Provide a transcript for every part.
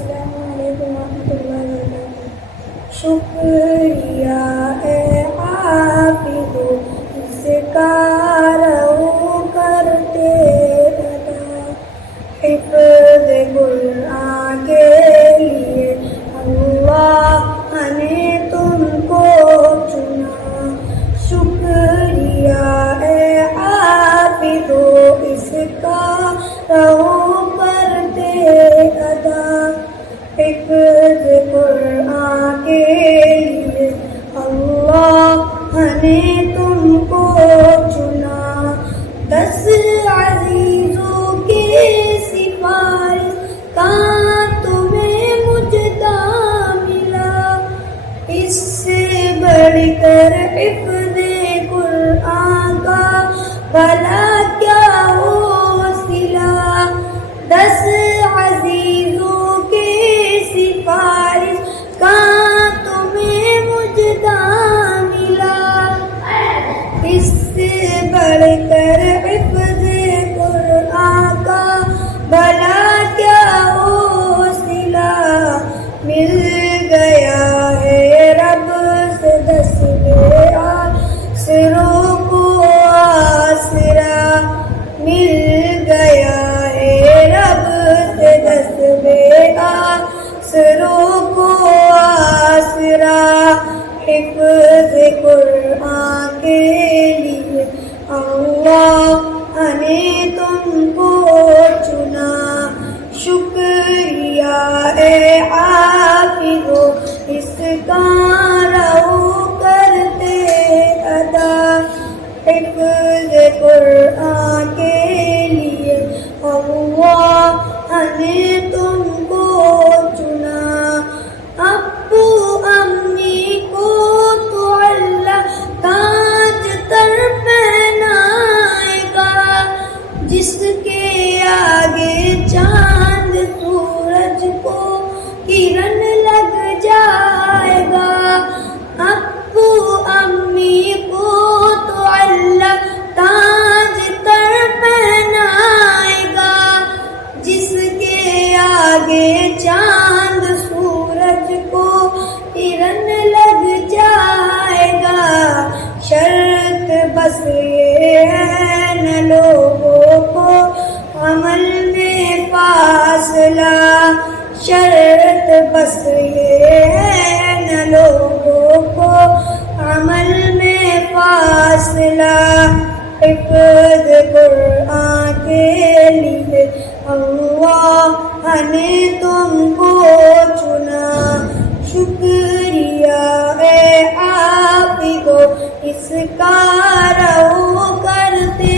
السلام علیکم ورحمۃ اللہ وبرکاتہ۔ شکریہ اے حافظ اس کا رو کرتے ادا، حفظ قرآن کے لیے اللہ نے تم کو چنا۔ شکریہ اے حافظ اس کا رو کرتے ادا، حفظ قرآن کے لیے اللہ نے تم کو چنا۔ 10 عزیزوں کے سفارش کا تمہیں مجدہ ملا، اس سے بڑھ کر حفظ قرآن کا بھلا کیا ہو صلہ۔ 10 عزیزوں کے سفارش کا تمہیں مجدہ ملا، اس سے بڑھ کر حفظ قرآن کا بھلا کیا ہو صلہ۔ مل گیا ہے رب سے 10 بے آسروں کو آسرا، مل گیا ہے رب سے 10 بے آسروں کو آسرا، حفظ قرآن کے لیے اللہ نے تم کو چنا۔ شکریہ اے حافظ اس کا رو کرتے ادا، حفظ قرآن کے لیے اللہ نے تم کو چنا۔ ابو امی کو تو اللہ تاج تر پہنائے گا، جس کے آگے چاند سورج کو کرن لگ جائے گا۔ ابو امی کو تو اللہ تاج تر پہنائے گا، جس کے آگے چاند سورج کو کرن لگ جائے گا۔ شرط بس یہ ہے نہ لوگوں کو عمل میں فاصلہ، شرط بس یہ ہے نہ لوگوں کو عمل میں فاصلہ، حفظ قرآن کے لیے اللہ نے تم کو چنا۔ شکریہ اے حافظ اس کا رو کرتے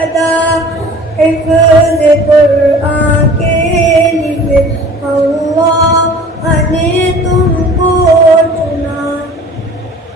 ادا، حفظ قرآن